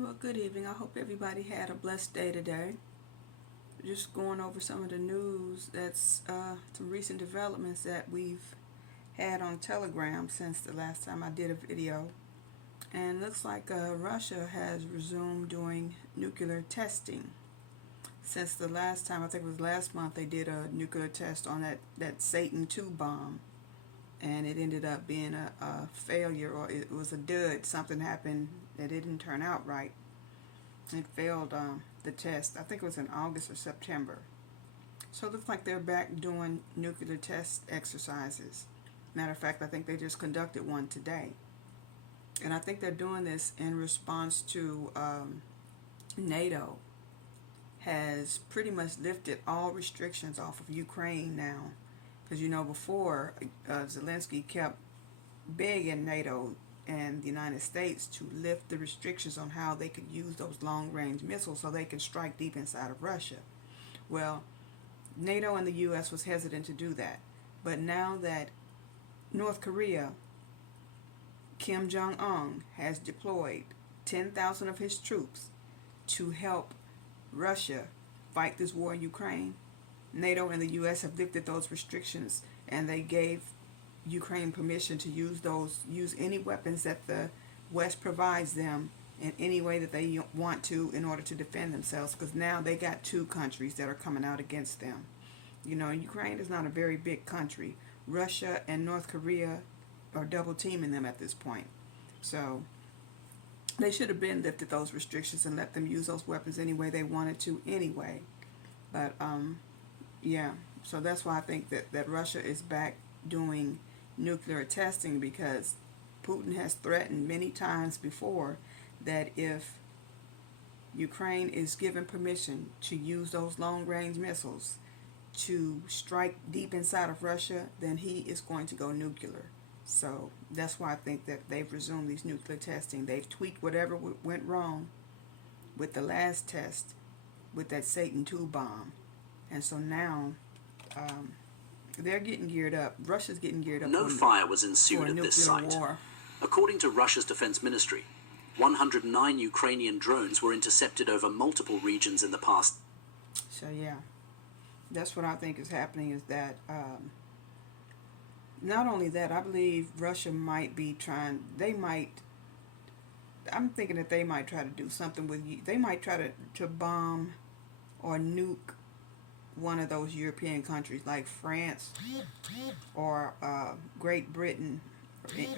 Well, good evening. I hope everybody had a blessed day today. Just going over some of the news that's some recent developments that we've had on Telegram since the last time I did a video. And it looks like Russia has resumed doing nuclear testing. Since the last time, I think it was last month, they did a nuclear test on that Satan 2 bomb. And it ended up being a failure, or it was a dud. Something happened that didn't turn out right. It failed the test. I think it was in August or September. So it looks like they're back doing nuclear test exercises. Matter of fact, I think they just conducted one today. And I think they're doing this in response to NATO has pretty much lifted all restrictions off of Ukraine now. Because before Zelensky kept begging NATO and the United States to lift the restrictions on how they could use those long-range missiles so they can strike deep inside of Russia. Well, NATO and the U.S. was hesitant to do that. But now that North Korea, Kim Jong-un, has deployed 10,000 of his troops to help Russia fight this war in Ukraine, NATO and the U.S. have lifted those restrictions, and they gave Ukraine permission to use any weapons that the West provides them in any way that they want to in order to defend themselves, because now they got two countries that are coming out against them. Ukraine is not a very big country. Russia and North Korea are double teaming them at this point. So they should have been lifted those restrictions and let them use those weapons any way they wanted to anyway. But yeah, so that's why I think that Russia is back doing nuclear testing, because Putin has threatened many times before that if Ukraine is given permission to use those long-range missiles to strike deep inside of Russia, then he is going to go nuclear. So that's why I think that they've resumed these nuclear testing. They've tweaked whatever went wrong with the last test with that Satan 2 bomb. And so now they're getting geared up. Russia's getting geared up. No fire was ensued at this site. War. According to Russia's defense ministry, 109 Ukrainian drones were intercepted over multiple regions in the past. So yeah, that's what I think is happening, is that not only that, I believe Russia might be trying, I'm thinking that they might try to do something with, they might try to bomb or nuke one of those European countries like France or Great Britain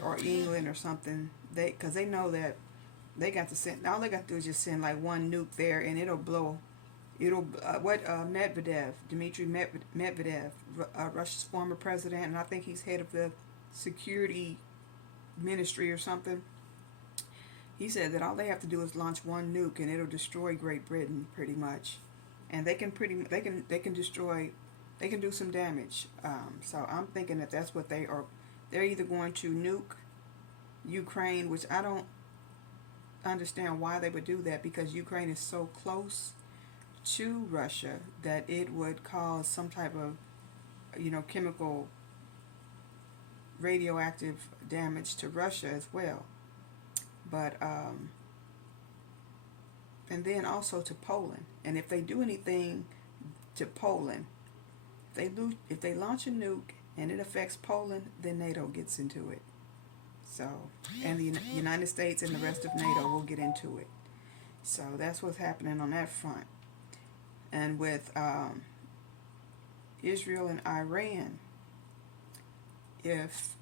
or England or something. Because they know that they got to send, all they got to do is just send like one nuke there, and it'll blow. Dmitry Medvedev, Russia's former president, and I think he's head of the security ministry or something. He said that all they have to do is launch one nuke, and it'll destroy Great Britain pretty much. And they can destroy, they can do some damage. So I'm thinking that that's what they are. They're either going to nuke Ukraine, which I don't understand why they would do that, because Ukraine is so close to Russia that it would cause some type of, chemical radioactive damage to Russia as well. But and then also to Poland. And if they do anything to Poland, if they launch a nuke and it affects Poland, then NATO gets into it. So, and the United States and the rest of NATO will get into it. So that's what's happening on that front. And with Israel and Iran, if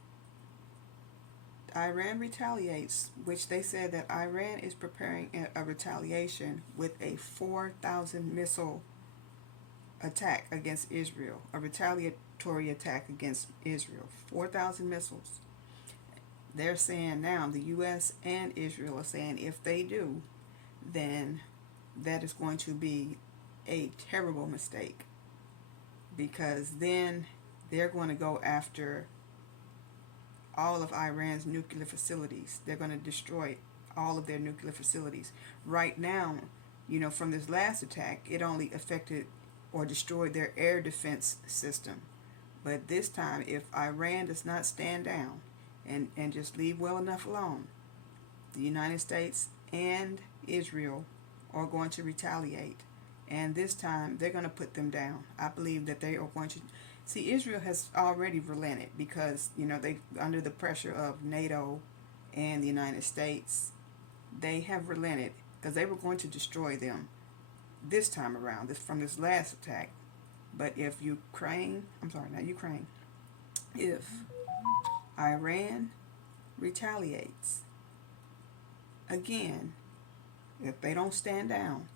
Iran retaliates, which they said that Iran is preparing a retaliation with a 4,000 missile attack against Israel, a retaliatory attack against Israel, 4,000 missiles. They're saying now, the U.S. and Israel are saying, if they do, then that is going to be a terrible mistake, because then they're going to go after all of Iran's nuclear facilities. They're going to destroy all of their nuclear facilities. Right now, from this last attack, it only affected or destroyed their air defense system. But this time, if Iran does not stand down and just leave well enough alone, the United States and Israel are going to retaliate. And this time they're going to put them down. I believe that they are going to. See, Israel has already relented because, they under the pressure of NATO and the United States, they have relented because they were going to destroy them this time around, from this last attack. But if if Iran retaliates again, if they don't stand down,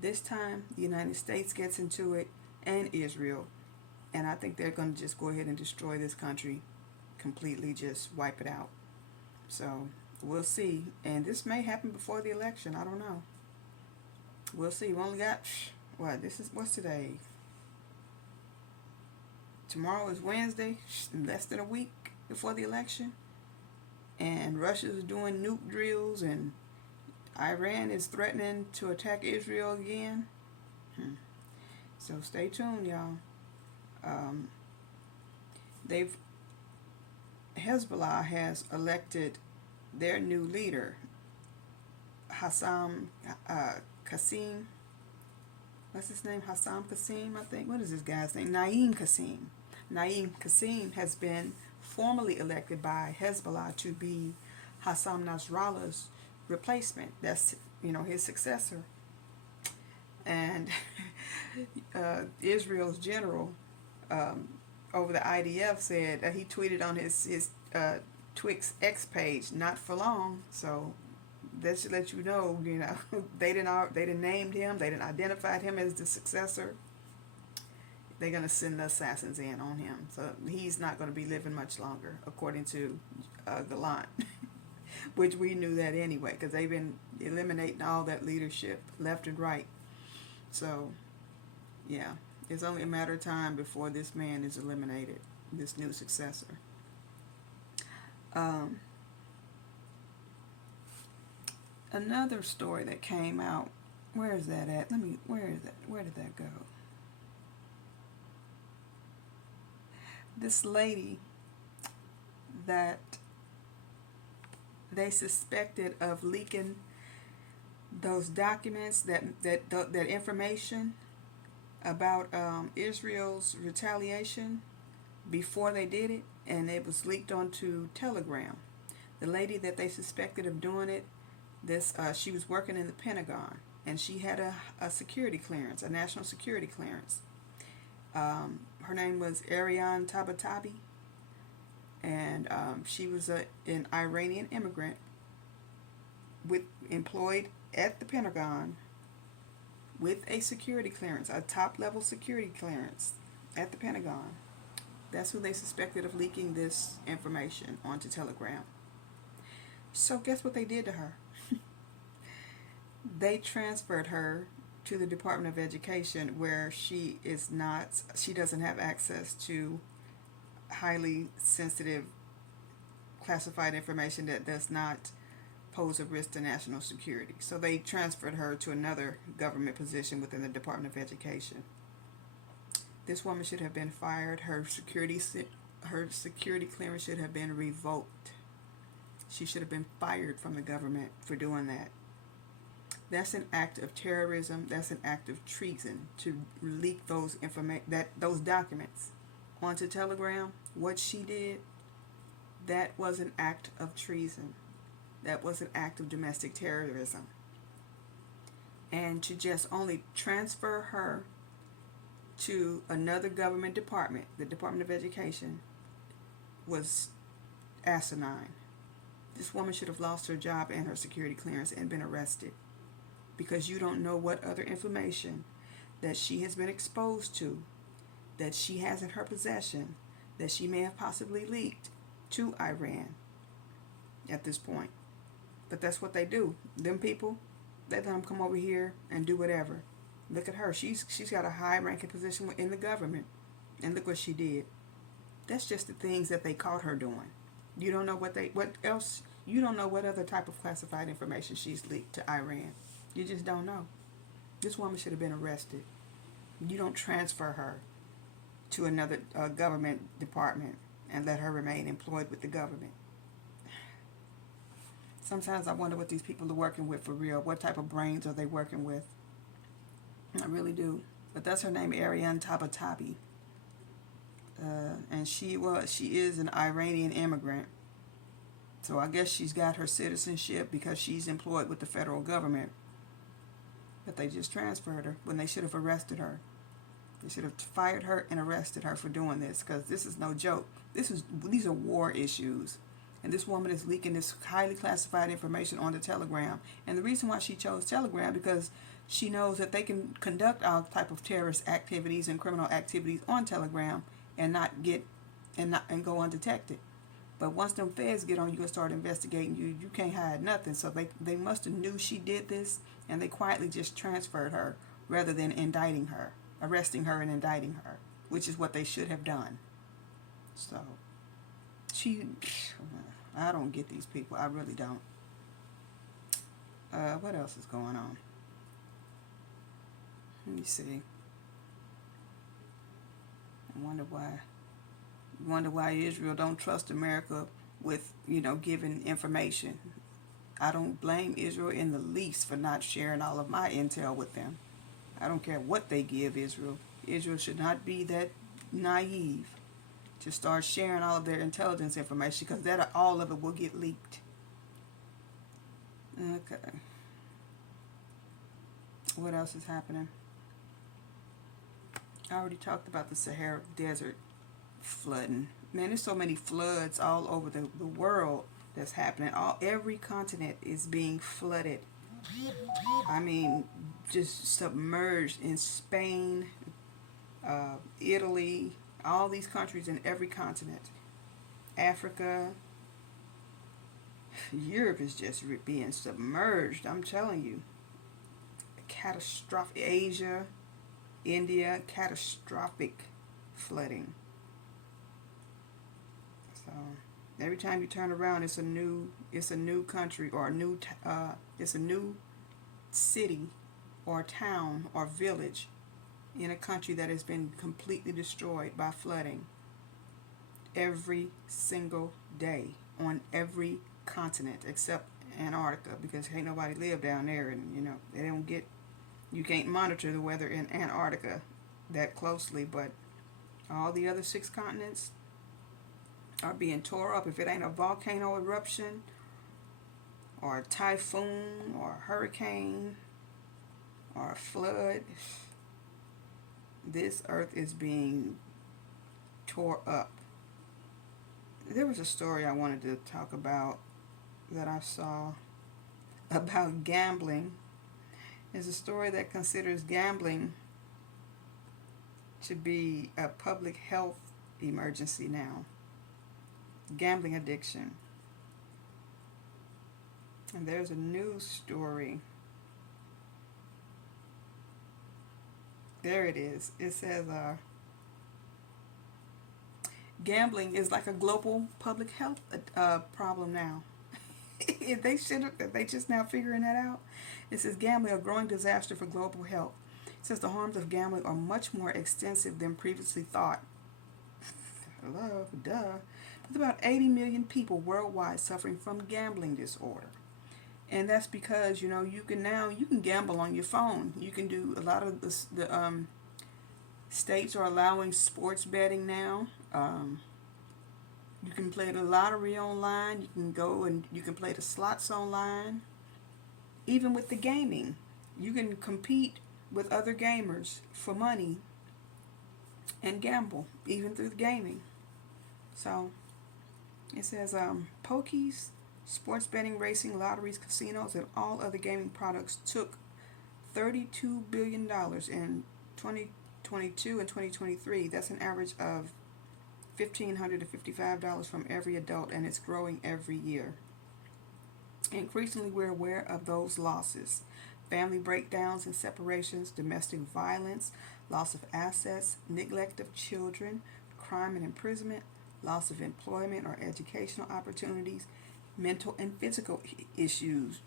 this time the United States gets into it and Israel, and I think they're going to just go ahead and destroy this country completely, just wipe it out. So we'll see, and this may happen before the election. I don't know. We'll see. We only got what's today? Tomorrow is Wednesday, less than a week before the election, and Russia's doing nuke drills, and Iran is threatening to attack Israel again. So stay tuned, y'all. Hezbollah has elected their new leader, Qasim. What's his name? Qasim, I think. What is this guy's name? Naim Qasim. Naim Qasim has been formally elected by Hezbollah to be Hassan Nasrallah's replacement. That's, his successor. And Israel's general over the IDF said that he tweeted on his Twix X page, not for long. So that should let you know, they didn't name him, they didn't identify him as the successor. They're going to send the assassins in on him. So he's not going to be living much longer, according to Gallant, which we knew that anyway, because they've been eliminating all that leadership left and right. So, yeah, it's only a matter of time before this man is eliminated, this new successor. Another story that came out, where is that at? Where did that go? This lady that they suspected of leaking those documents, that information about Israel's retaliation before they did it, and it was leaked onto Telegram. The lady that they suspected of doing it, she was working in the Pentagon, and she had a security clearance, a national security clearance. Her name was Ariane Tabatabai, and she was an Iranian immigrant employed at the Pentagon with a security clearance, a top-level security clearance at the Pentagon. That's who they suspected of leaking this information onto Telegram. So guess what they did to her? They transferred her to the Department of Education, where she doesn't have access to highly sensitive classified information that does not pose a risk to national security. So they transferred her to another government position within the Department of Education. This woman should have been fired. Her security clearance should have been revoked. She should have been fired from the government for doing that. That's an act of terrorism. That's an act of treason to leak those documents onto Telegram. What she did, that was an act of treason. That was an act of domestic terrorism. And to just only transfer her to another government department, the Department of Education, was asinine. This woman should have lost her job and her security clearance and been arrested, because you don't know what other information that she has been exposed to, that she has in her possession, that she may have possibly leaked to Iran at this point. But that's what they do. Them people, they let them come over here and do whatever. Look at her. She's got a high-ranking position in the government, and look what she did. That's just the things that they caught her doing. You don't know what else. You don't know what other type of classified information she's leaked to Iran. You just don't know. This woman should have been arrested. You don't transfer her to another government department and let her remain employed with the government. Sometimes I wonder what these people are working with for real. What type of brains are they working with? I really do. But that's her name, Ariane Tabatabai. And she is an Iranian immigrant. So I guess she's got her citizenship because she's employed with the federal government. But they just transferred her when they should have arrested her. They should have fired her and arrested her for doing this, because this is no joke. These are war issues. And this woman is leaking this highly classified information on the Telegram. And the reason why she chose Telegram, because she knows that they can conduct all type of terrorist activities and criminal activities on Telegram and and go undetected. But once them feds get on you and start investigating you, you can't hide nothing. So they must have knew she did this, and they quietly just transferred her rather than indicting her, arresting her and indicting her, which is what they should have done. So I don't get these people. I really don't. What else is going on? Let me see. I wonder why Israel don't trust America with, giving information. I don't blame Israel in the least for not sharing all of my intel with them. I don't care what they give Israel. Israel should not be that naive to start sharing all of their intelligence information, because that all of it will get leaked. Okay. What else is happening? I already talked about the Sahara Desert flooding. Man, there's so many floods all over the world that's happening. Every continent is being flooded. I mean, just submerged in Spain, Italy, all these countries in every continent. Africa, Europe is just being submerged, I'm telling you. Catastrophic. Asia, India, catastrophic flooding. So every time you turn around, it's a new country, or it's a new city or town or village in a country that has been completely destroyed by flooding. Every single day on every continent except Antarctica, because ain't nobody live down there, and they don't get. You can't monitor the weather in Antarctica that closely, but all the other 6 continents are being tore up. If it ain't a volcano eruption or a typhoon or a hurricane or a flood, this earth is being tore up. There was a story I wanted to talk about that I saw about gambling. It's a story that considers gambling to be a public health emergency now. Gambling addiction. And there's a news story. There it is. It says, gambling is like a global public health problem now. They just now figuring that out. It says gambling, a growing disaster for global health. It says the harms of gambling are much more extensive than previously thought. Hello, duh. With about 80 million people worldwide suffering from gambling disorder. And that's because, you can gamble on your phone. You can do a lot of the states are allowing sports betting now. You can play the lottery online. You can go and you can play the slots online. Even with the gaming, you can compete with other gamers for money and gamble, even through the gaming. So it says pokies, sports betting, racing, lotteries, casinos, and all other gaming products took $32 billion in 2022 and 2023. That's an average of $1,500 to $55 from every adult, and it's growing every year. Increasingly, we're aware of those losses. Family breakdowns and separations, domestic violence, loss of assets, neglect of children, crime and imprisonment, loss of employment or educational opportunities, mental and physical issues,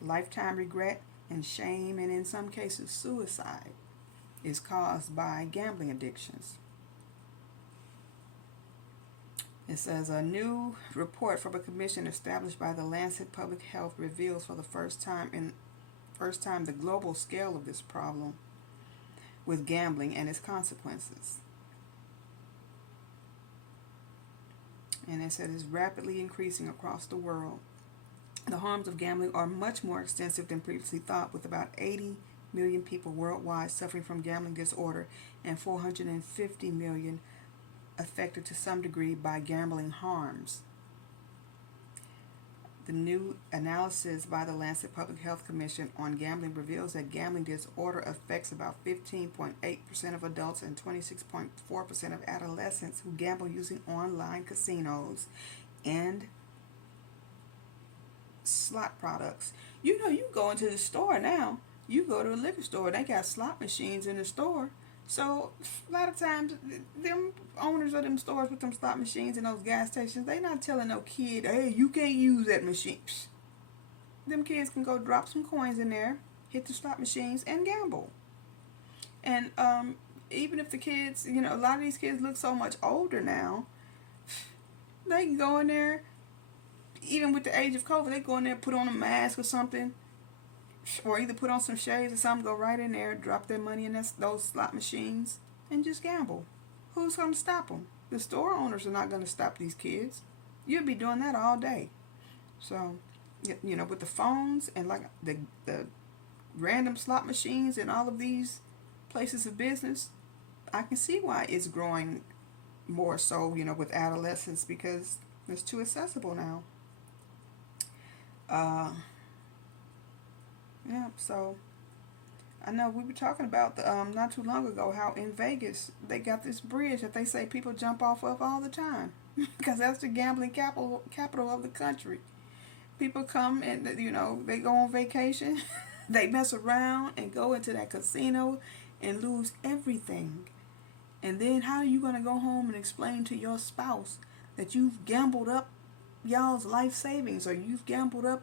lifetime regret and shame, and in some cases suicide is caused by gambling addictions. It says a new report from a commission established by the Lancet Public Health reveals for the first time the global scale of this problem with gambling and its consequences. And it said it's rapidly increasing across the world. The harms of gambling are much more extensive than previously thought, with about 80 million people worldwide suffering from gambling disorder and 450 million affected to some degree by gambling harms. The new analysis by the Lancet Public Health Commission on gambling reveals that gambling disorder affects about 15.8% of adults and 26.4% of adolescents who gamble using online casinos and slot products. You know, you go into the store now, you go to a liquor store, they got slot machines in the store. So a lot of times, them owners of them stores with them slot machines and those gas stations, they not telling no kid, hey, you can't use that machine. Psh. Them kids can go drop some coins in there, hit the slot machines, and gamble. And even if the kids, you know, a lot of these kids look so much older now, they can go in there, even with the age of COVID, they go in there, put on a mask or something, or either put on some shades or something, go right in there, drop their money in those slot machines, and just gamble. Who's going to stop them? The store owners are not going to stop these kids. You'll be doing that all day. So, you know, with the phones and like the random slot machines and all of these places of business, I can see why it's growing more so, you know, with adolescents, because it's too accessible now. Yeah, so I know we were talking about not too long ago how in Vegas they got this bridge that they say people jump off of all the time because that's the gambling capital of the country. People come and, you know, they go on vacation, they mess around and go into that casino and lose everything. And then how are you going to go home and explain to your spouse that you've gambled up y'all's life savings, or you've gambled up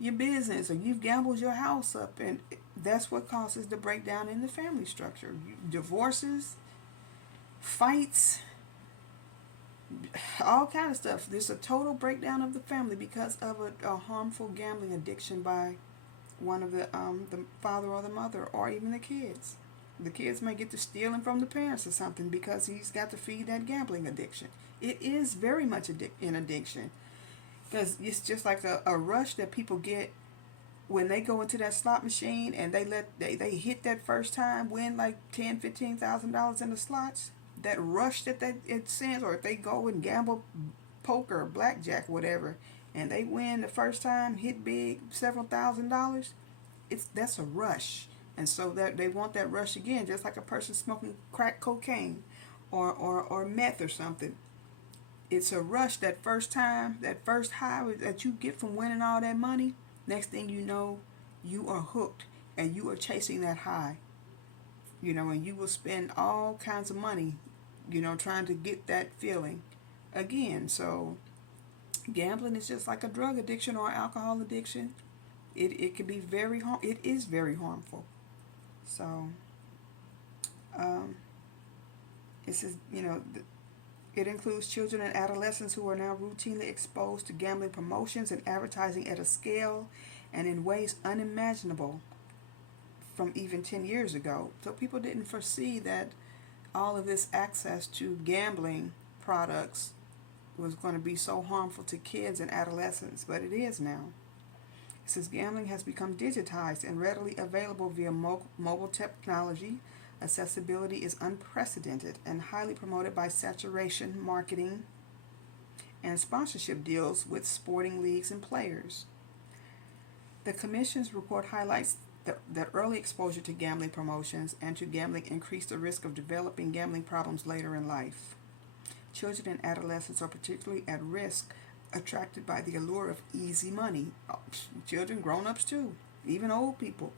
your business, or you've gambled your house up? And that's what causes the breakdown in the family structure. Divorces, fights, all kind of stuff. There's a total breakdown of the family because of a harmful gambling addiction by one of the father or the mother, or even the kids. The kids may get to stealing from the parents or something because he's got to feed that gambling addiction. It is very much an addiction, because it's just like a rush that people get when they go into that slot machine and they hit that first time, win like $10,000-$15,000 in the slots. That rush that it sends, or if they go and gamble poker or blackjack, whatever, and they win the first time, hit big, several $1,000s, that's a rush. And so that they want that rush again, just like a person smoking crack cocaine or meth or something. It's a rush that first time, that first high that you get from winning all that money. Next thing you know, you are hooked and you are chasing that high. You know, and you will spend all kinds of money, you know, trying to get that feeling again. So gambling is just like a drug addiction or alcohol addiction. It can be it is very harmful. So it says, you know, it includes children and adolescents who are now routinely exposed to gambling promotions and advertising at a scale and in ways unimaginable from even 10 years ago. So people didn't foresee that all of this access to gambling products was going to be so harmful to kids and adolescents, but it is now. It says gambling has become digitized and readily available via mobile technology. Accessibility is unprecedented and highly promoted by saturation marketing and sponsorship deals with sporting leagues and players. The Commission's report highlights that early exposure to gambling promotions and to gambling increase the risk of developing gambling problems later in life. Children and adolescents are particularly at risk, attracted by the allure of easy money. Children, grown-ups too, even old people.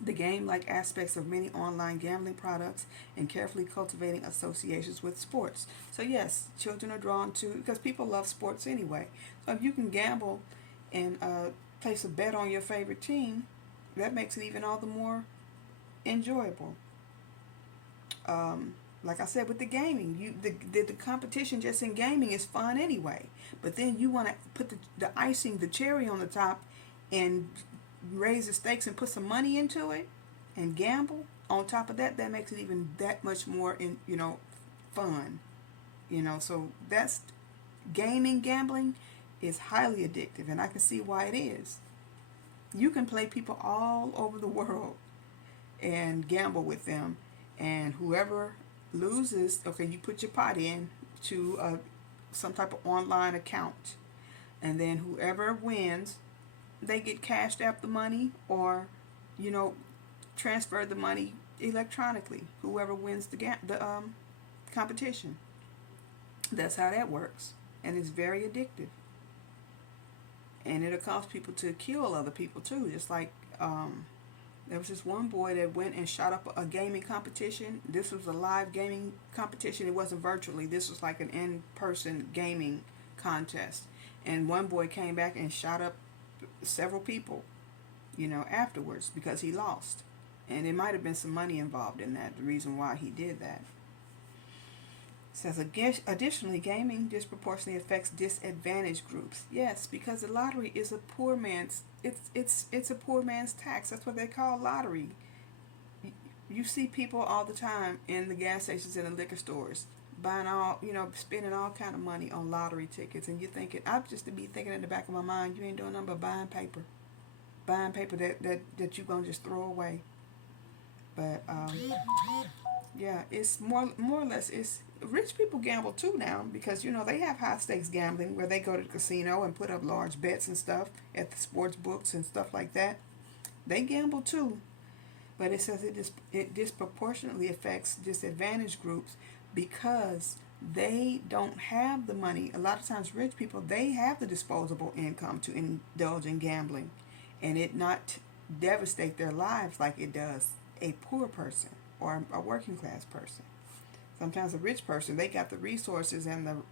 The game-like aspects of many online gambling products and carefully cultivating associations with sports. So yes, children are drawn to, because people love sports anyway. So if you can gamble and place a bet on your favorite team, that makes it even all the more enjoyable. Like I said with the gaming, the competition just in gaming is fun anyway. But then you want to put the icing, the cherry on the top, and raise the stakes and put some money into it, and gamble on top of that. That makes it even that much more fun. So that's gambling is highly addictive, and I can see why it is. You can play people all over the world and gamble with them, and whoever loses, okay, you put your pot in to some type of online account, and then whoever wins, they get cashed out the money, or transfer the money electronically. Whoever wins the competition. That's how that works, and it's very addictive. And it'll cause people to kill other people too. Just like there was this one boy that went and shot up a gaming competition. This was a live gaming competition. It wasn't virtually. This was like an in-person gaming contest. And one boy came back and shot up several people, afterwards because he lost. And it might have been some money involved in that, the reason why he did that. It says, additionally, gaming disproportionately affects disadvantaged groups. Yes, because the lottery is a poor man's, it's a poor man's tax. That's what they call lottery. You see people all the time in the gas stations and the liquor stores buying spending all kind of money on lottery tickets, and you're thinking, I just to be thinking in the back of my mind, you ain't doing nothing but buying paper that you're gonna just throw away. But yeah, it's more or less, it's rich people gamble too now, because they have high stakes gambling where they go to the casino and put up large bets and stuff at the sports books and stuff like that. They gamble too, but it says it disproportionately affects disadvantaged groups because they don't have the money. A lot of times rich people, they have the disposable income to indulge in gambling and it not devastate their lives like it does a poor person or a working class person. Sometimes a rich person, they got the resources and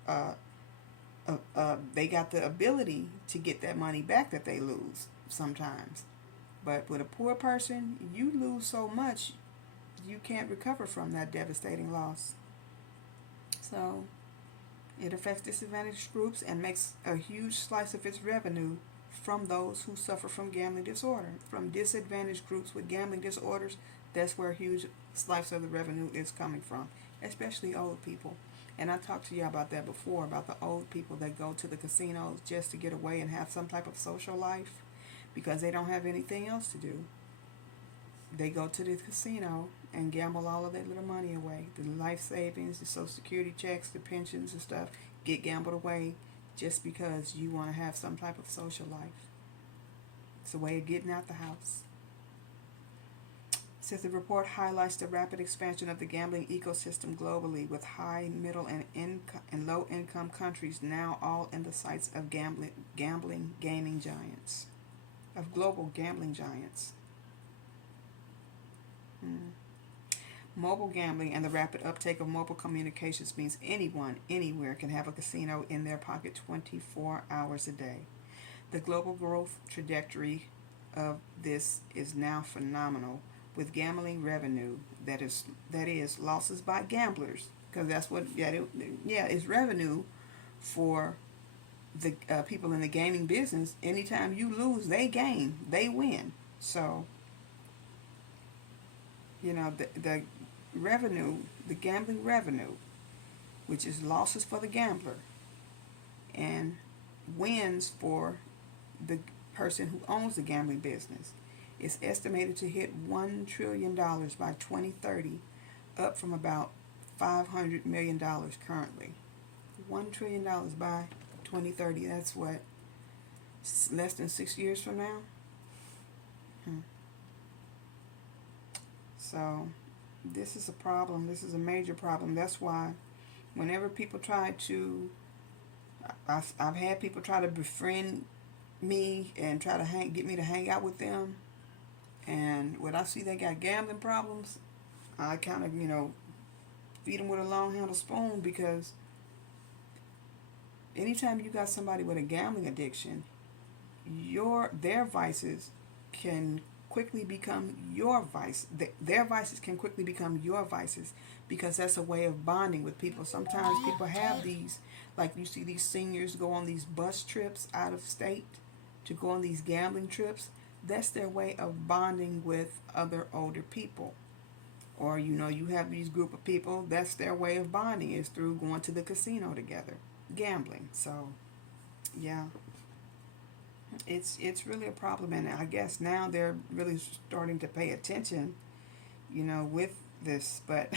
they got the ability to get that money back that they lose sometimes. But with a poor person, you lose so much, you can't recover from that devastating loss. So it affects disadvantaged groups and makes a huge slice of its revenue from those who suffer from gambling disorder. From disadvantaged groups with gambling disorders, that's where a huge slice of the revenue is coming from, especially old people. And I talked to you about that before, about the old people that go to the casinos just to get away and have some type of social life because they don't have anything else to do. They go to the casino and gamble all of their little money away. The life savings, the social security checks, the pensions and stuff get gambled away just because you want to have some type of social life. It's a way of getting out the house. Says the report highlights the rapid expansion of the gambling ecosystem globally, with high, middle, and low income countries now all in the sights of gaming giants, of global gambling giants. Mobile gambling and the rapid uptake of mobile communications means anyone, anywhere can have a casino in their pocket 24 hours a day. The global growth trajectory of this is now phenomenal, with gambling revenue that is losses by gamblers, because that's what it's revenue for the people in the gaming business. Anytime you lose, they gain, they win. So the revenue, the gambling revenue, which is losses for the gambler and wins for the person who owns the gambling business, is estimated to hit $1 trillion by 2030, up from about $500 million currently. $1 trillion by 2030, that's what, less than 6 years from now? So this is a problem. This is a major problem. That's why whenever people try to, I've had people try to befriend me and try to get me to hang out with them, and when I see they got gambling problems, I kind of feed them with a long handled spoon, because anytime you got somebody with a gambling addiction, their vices can quickly become your vice. Their vices can quickly become your vices because that's a way of bonding with people. Sometimes people have these, like you see these seniors go on these bus trips out of state to go on these gambling trips. That's their way of bonding with other older people. Or you have these group of people, that's their way of bonding is through going to the casino together, gambling. So yeah, it's really a problem, and I guess now they're really starting to pay attention, with this. But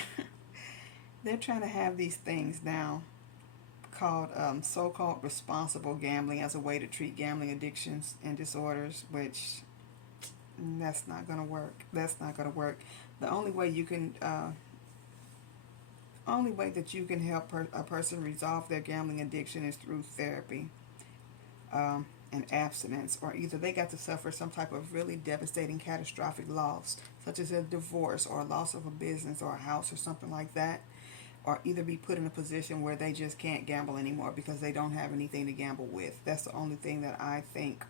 they're trying to have these things now called so-called responsible gambling as a way to treat gambling addictions and disorders, which that's not going to work. That's not going to work. The only way you can only way that you can help a person resolve their gambling addiction is through therapy, and abstinence, or either they got to suffer some type of really devastating catastrophic loss, such as a divorce or a loss of a business or a house or something like that, or either be put in a position where they just can't gamble anymore because they don't have anything to gamble with. That's the only thing that I think,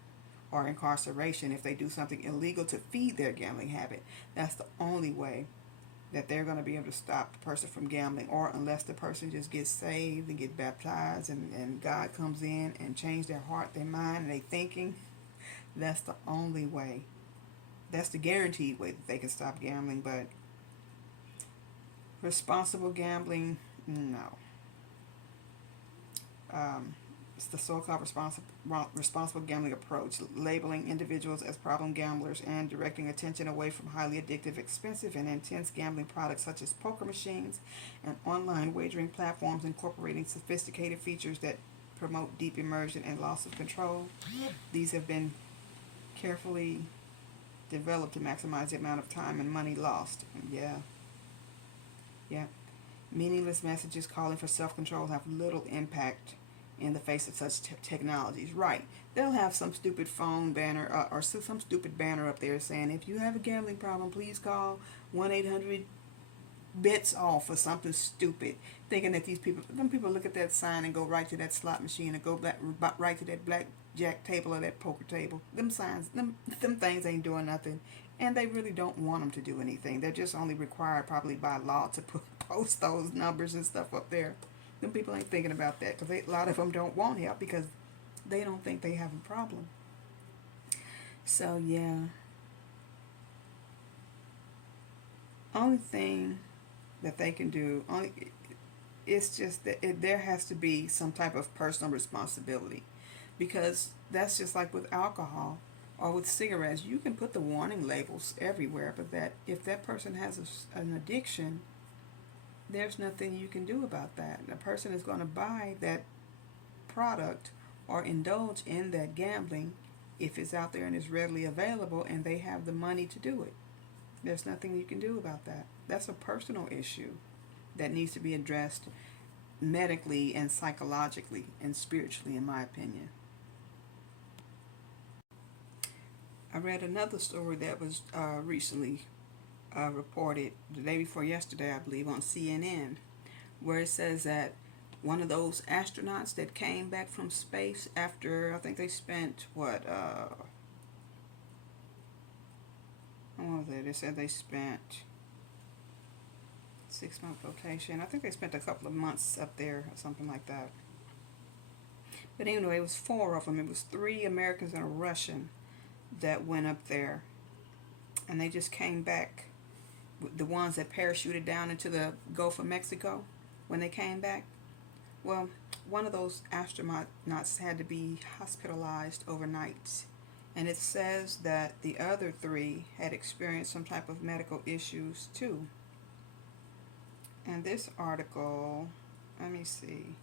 or incarceration if they do something illegal to feed their gambling habit. That's the only way that they're going to be able to stop the person from gambling, or unless the person just gets saved and get baptized, and God comes in and change their heart, their mind, and their thinking. That's the only way. That's the guaranteed way that they can stop gambling. But responsible gambling, no. It's the so-called responsible gambling approach, labeling individuals as problem gamblers and directing attention away from highly addictive, expensive, and intense gambling products such as poker machines and online wagering platforms incorporating sophisticated features that promote deep immersion and loss of control. These have been carefully developed to maximize the amount of time and money lost. Yeah. Meaningless messages calling for self-control have little impact in the face of such technologies. Right. They'll have some stupid phone banner or some stupid banner up there saying, if you have a gambling problem, please call 1-800-BETS-OFF or something stupid. Thinking that some people look at that sign and go right to that slot machine or go right to that blackjack table or that poker table. Them signs, them things ain't doing nothing. And they really don't want them to do anything. They're just only required probably by law to post those numbers and stuff up there. Them people ain't thinking about that because a lot of them don't want help because they don't think they have a problem. So yeah, only thing that they can do, it's just that there has to be some type of personal responsibility, because that's just like with alcohol or with cigarettes. You can put the warning labels everywhere, but that if that person has an addiction, there's nothing you can do about that. The person is going to buy that product or indulge in that gambling if it's out there and is readily available and they have the money to do it. There's nothing you can do about that. That's a personal issue that needs to be addressed medically and psychologically and spiritually, in my opinion. I read another story that was recently reported the day before yesterday, I believe, on CNN, where it says that one of those astronauts that came back from space after, I think they spent what was it? They said they spent 6-month vacation. I think they spent a couple of months up there or something like that. But anyway, it was 4 of them. It was 3 Americans and a Russian that went up there, and they just came back. The ones that parachuted down into the Gulf of Mexico, when they came back, well, one of those astronauts had to be hospitalized overnight, and it says that the other 3 had experienced some type of medical issues too. And this article, let me see,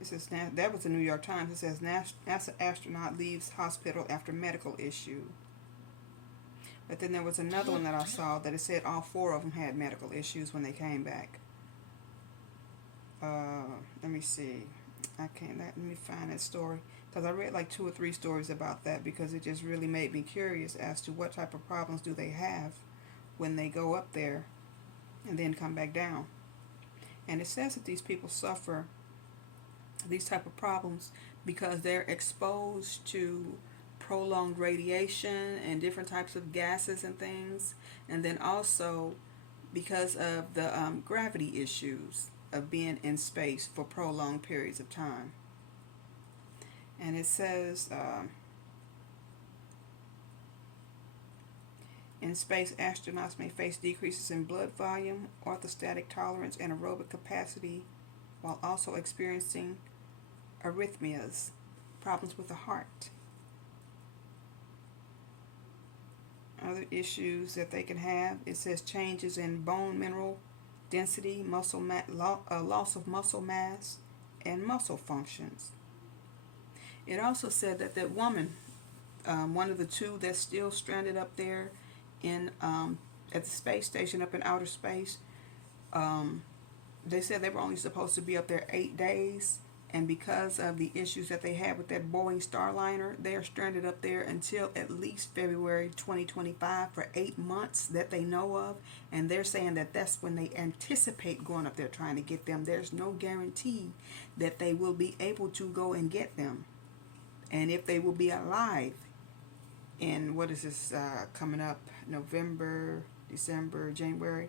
it says that was the New York Times. It says NASA astronaut leaves hospital after medical issue. But then there was another one that I saw that it said all 4 of them had medical issues when they came back. Let me see. Let me find that story, because I read like 2 or 3 stories about that, because it just really made me curious as to what type of problems do they have when they go up there and then come back down. And it says that these people suffer these type of problems because they're exposed to prolonged radiation and different types of gases and things, and then also because of the gravity issues of being in space for prolonged periods of time. And it says, in space, astronauts may face decreases in blood volume, orthostatic tolerance, and aerobic capacity, while also experiencing arrhythmias, problems with the heart. Other issues that they can have, it says changes in bone mineral density, loss of muscle mass, and muscle functions. It also said that that woman, one of the two that's still stranded up there in at the space station up in outer space, they said they were only supposed to be up there 8 days, and because of the issues that they had with that Boeing Starliner, they are stranded up there until at least February 2025 for 8 months that they know of, and they're saying that that's when they anticipate going up there trying to get them. There's no guarantee that they will be able to go and get them, and if they will be alive in, what is this, coming up, November, December, January,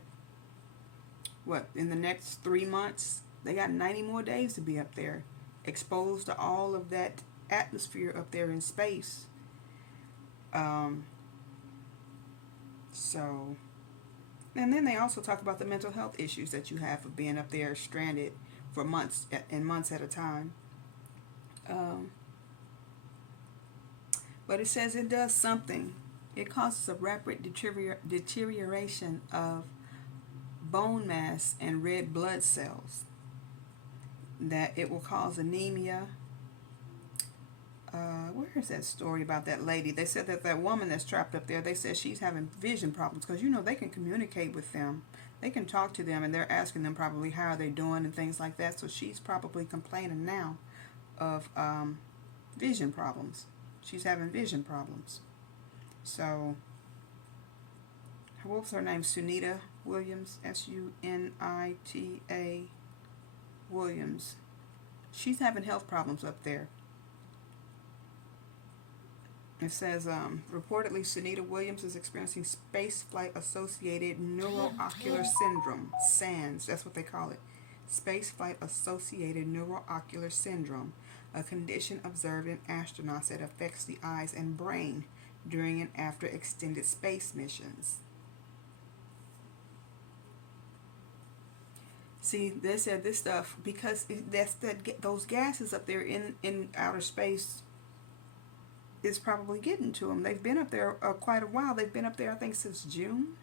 what, in the next 3 months, they got 90 more days to be up there, exposed to all of that atmosphere up there in space. So, and then they also talk about the mental health issues that you have of being up there stranded for months and months at a time. But it says it does something. It causes a rapid deterioration of bone mass and red blood cells. That it will cause anemia. Where is that story about that lady? They said that that woman that's trapped up there, they said she's having vision problems, because you know they can communicate with them. They can talk to them, and they're asking them probably how are they doing and things like that. So she's probably complaining now of vision problems. She's having vision problems. So, what was her name? Sunita Williams, Sunita Williams. She's having health problems up there. It says, reportedly, Sunita Williams is experiencing spaceflight-associated neuroocular syndrome, SANS, that's what they call it. Spaceflight-associated neuroocular syndrome, a condition observed in astronauts that affects the eyes and brain during and after extended space missions. See, they said this stuff because those gases up there in outer space is probably getting to them. They've been up there quite a while. They've been up there, I think, since June.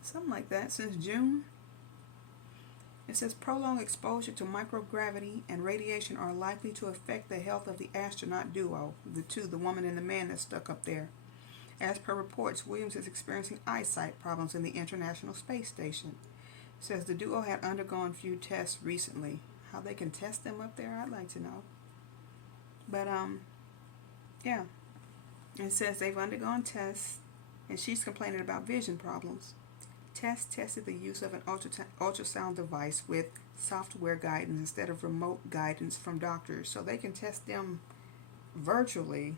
Something like that, since June. It says prolonged exposure to microgravity and radiation are likely to affect the health of the astronaut duo, the woman and the man that's stuck up there. As per reports, Williams is experiencing eyesight problems in the International Space Station. It says the duo had undergone few tests recently. How they can test them up there, I'd like to know. But yeah. It says they've undergone tests, and she's complaining about vision problems. Tests tested the use of an ultrasound device with software guidance instead of remote guidance from doctors. So they can test them virtually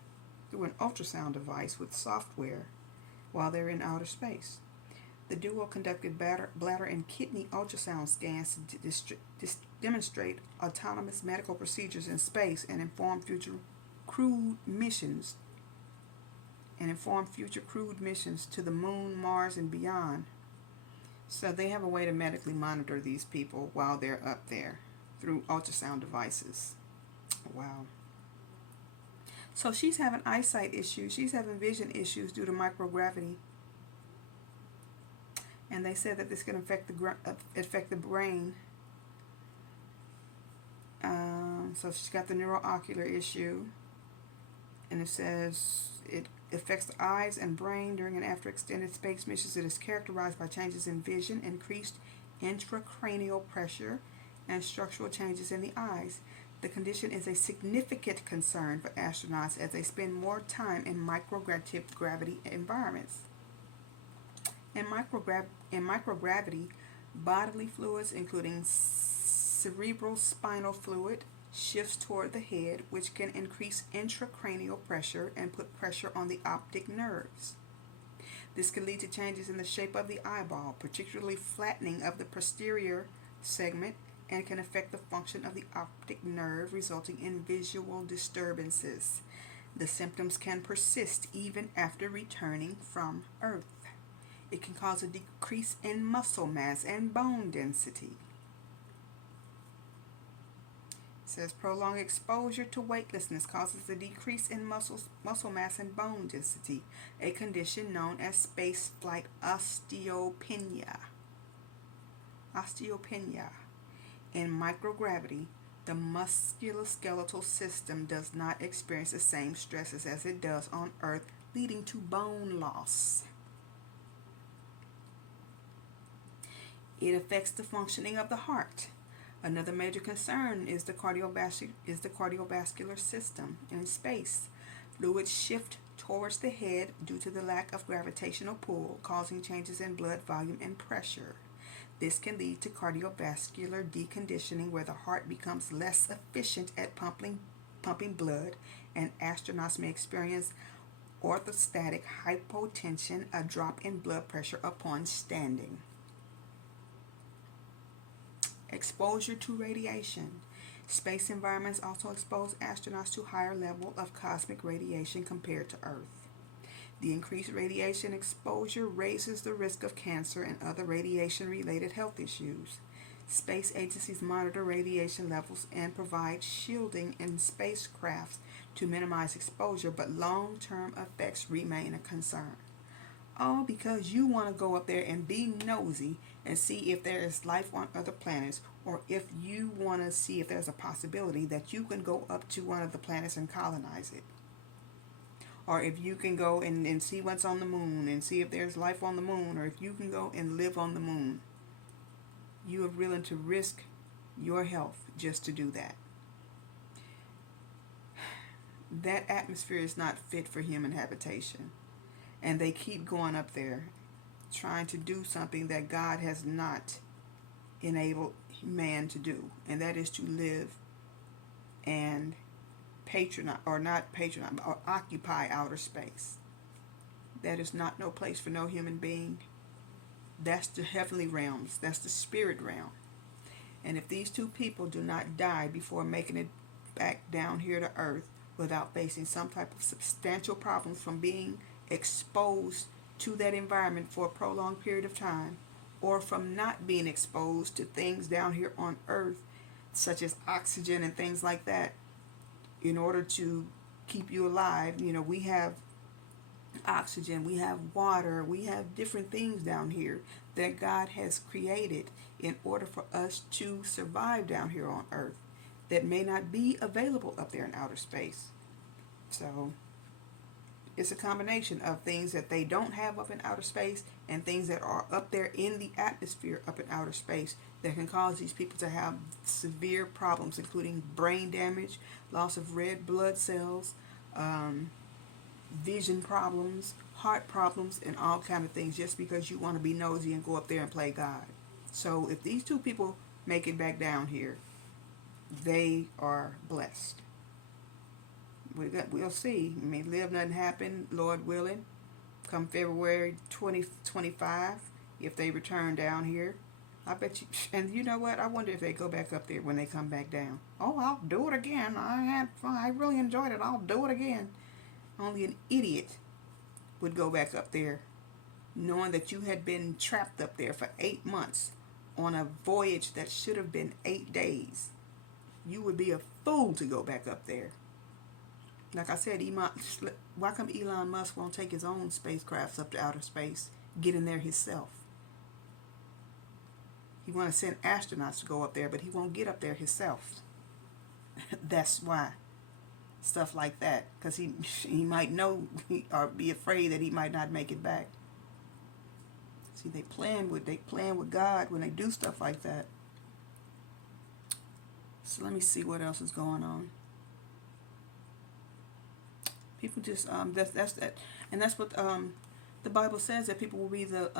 through an ultrasound device with software while they're in outer space. The duo conducted bladder and kidney ultrasound scans to demonstrate autonomous medical procedures in space and inform future crewed missions to the moon, Mars, and beyond. So they have a way to medically monitor these people while they're up there through ultrasound devices. Wow. So she's having eyesight issues. She's having vision issues due to microgravity. And they said that this can affect the brain. So she's got the neuroocular issue. And it says it affects the eyes and brain during and after extended space missions. It is characterized by changes in vision, increased intracranial pressure, and structural changes in the eyes. The condition is a significant concern for astronauts as they spend more time in microgravity environments. In microgravity, bodily fluids including cerebral spinal fluid, shifts toward the head, which can increase intracranial pressure and put pressure on the optic nerves. This can lead to changes in the shape of the eyeball, particularly flattening of the posterior segment, and can affect the function of the optic nerve, resulting in visual disturbances. The symptoms can persist even after returning from Earth. It can cause a decrease in muscle mass and bone density. It says prolonged exposure to weightlessness causes a decrease in muscle mass and bone density, a condition known as space flight osteopenia. Osteopenia. In microgravity, the musculoskeletal system does not experience the same stresses as it does on Earth, leading to bone loss. It affects the functioning of the heart. Another major concern is the cardiovascular system in space. Fluids shift towards the head due to the lack of gravitational pull, causing changes in blood volume and pressure. This can lead to cardiovascular deconditioning, where the heart becomes less efficient at pumping blood, and astronauts may experience orthostatic hypotension, a drop in blood pressure upon standing. Exposure to radiation. Space environments also expose astronauts to higher level of cosmic radiation compared to Earth. The increased radiation exposure raises the risk of cancer and other radiation-related health issues. Space agencies monitor radiation levels and provide shielding in spacecraft to minimize exposure, but long-term effects remain a concern. All because you want to go up there and be nosy and see if there is life on other planets, or if you want to see if there's a possibility that you can go up to one of the planets and colonize it. Or if you can go and see what's on the moon and see if there's life on the moon, or if you can go and live on the moon. You are willing to risk your health just to do that. That atmosphere is not fit for human habitation. And they keep going up there trying to do something that God has not enabled man to do. And that is to live and occupy outer space. That is not no place for no human being. That's the heavenly realms. That's the spirit realm. And if these two people do not die before making it back down here to earth without facing some type of substantial problems from being exposed to that environment for a prolonged period of time, or from not being exposed to things down here on earth such as oxygen and things like that, in order to keep you alive. You know, we have oxygen, we have water, we have different things down here that God has created in order for us to survive down here on earth that may not be available up there in outer space. So it's a combination of things that they don't have up in outer space and things that are up there in the atmosphere up in outer space that can cause these people to have severe problems, including brain damage, loss of red blood cells, vision problems, heart problems, and all kind of things, just because you want to be nosy and go up there and play God. So if these two people make it back down here, they are blessed. We'll see. I mean, live, nothing happen, Lord willing. Come February 2025, if they return down here, I bet you. And you know what? I wonder if they go back up there when they come back down. Oh, I'll do it again. I had fun. I really enjoyed it. I'll do it again. Only an idiot would go back up there, knowing that you had been trapped up there for 8 months on a voyage that should have been 8 days. You would be a fool to go back up there. Like I said, why come Elon Musk won't take his own spacecrafts up to outer space, get in there himself? He want to send astronauts to go up there, but he won't get up there himself. That's why. Stuff like that. Because he might know or be afraid that he might not make it back. See, they plan with God when they do stuff like that. So let me see what else is going on. People just that's that, and that's what the Bible says, that people will be the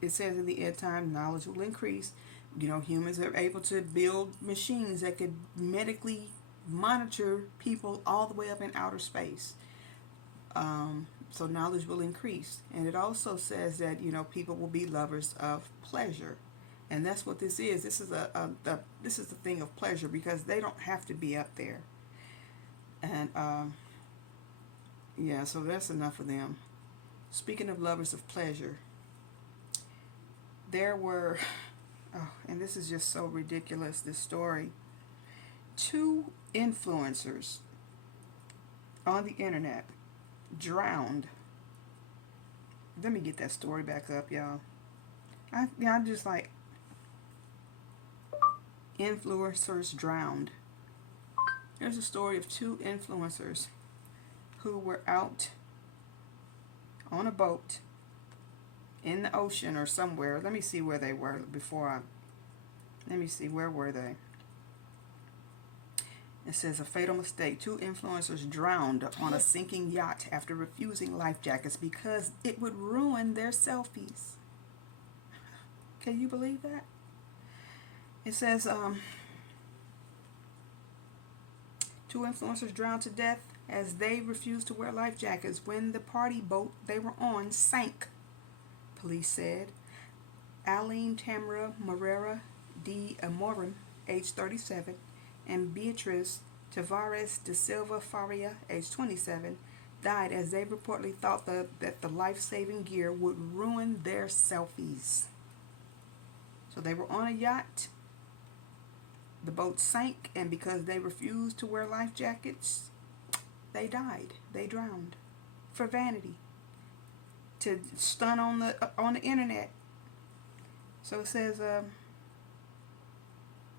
it says in the end time knowledge will increase. Humans are able to build machines that could medically monitor people all the way up in outer space. So knowledge will increase. And it also says that, people will be lovers of pleasure. And that's what this is. This is this is the thing of pleasure, because they don't have to be up there. And yeah, so that's enough of them. Speaking of lovers of pleasure, there were, oh, and this is just so ridiculous, this story. 2 influencers on the internet drowned. Let me get that story back up, y'all. I'm just like, influencers drowned. There's a story of 2 influencers who were out on a boat in the ocean or somewhere. Let me see where they were let me see, where were they? It says, a fatal mistake. 2 influencers drowned on a sinking yacht after refusing life jackets because it would ruin their selfies. Can you believe that? It says, 2 influencers drowned to death as they refused to wear life jackets when the party boat they were on sank, police said. Aline Tamara Moreira de Amorim, age 37, and Beatriz Tavares de Silva Faria, age 27, died as they reportedly thought that the life-saving gear would ruin their selfies. So they were on a yacht. The boat sank, and because they refused to wear life jackets, they died. They drowned for vanity, to stun on the internet. So it says